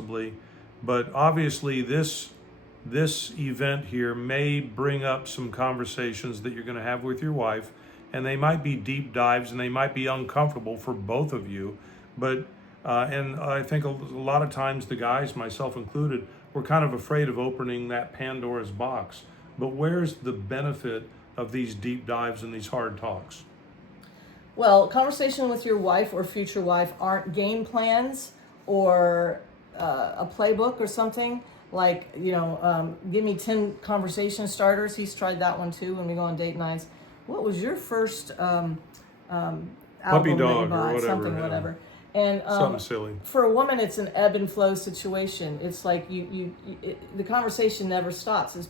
possibly, but obviously this event here may bring up some conversations that you're going to have with your wife, and they might be deep dives and they might be uncomfortable for both of you. But and I think a lot of times the guys, myself included, we're kind of afraid of opening that Pandora's box. But where's the benefit of these deep dives and these hard talks? Well, conversation with your wife or future wife aren't game plans or a playbook or something like, give me 10 conversation starters. He's tried that one too when we go on date nights. What was your first Puppy album that you dog or bought? whatever, Something, yeah. whatever. And Something silly. for a woman, it's an ebb and flow situation. It's like the conversation never stops. It's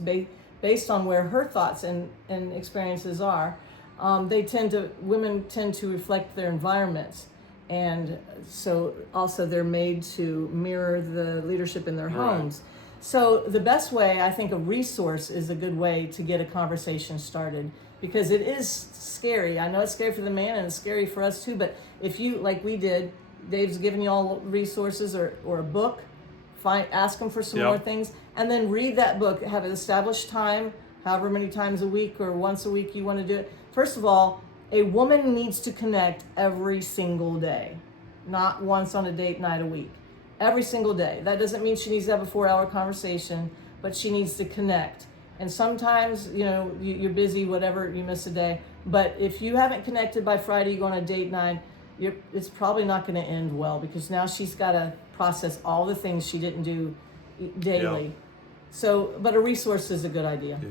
based on where her thoughts and experiences are. Women tend to reflect their environments, and so also they're made to mirror the leadership in their homes. So the best way, I think, a resource is a good way to get a conversation started, because it is scary. I know it's scary for the man and it's scary for us too, but if you, like we did, Dave's giving you all resources or a book, ask him for some more things, and then read that book, have an established time, however many times a week or once a week you want to do it. First of all, a woman needs to connect every single day, not once on a date night a week. Every single day. That doesn't mean she needs to have a 4-hour conversation, but she needs to connect. And sometimes, you're busy, whatever, you miss a day. But if you haven't connected by Friday, you go on a date night, it's probably not going to end well, because now she's got to process all the things she didn't do daily. Yeah. So, but a resource is a good idea. Yeah.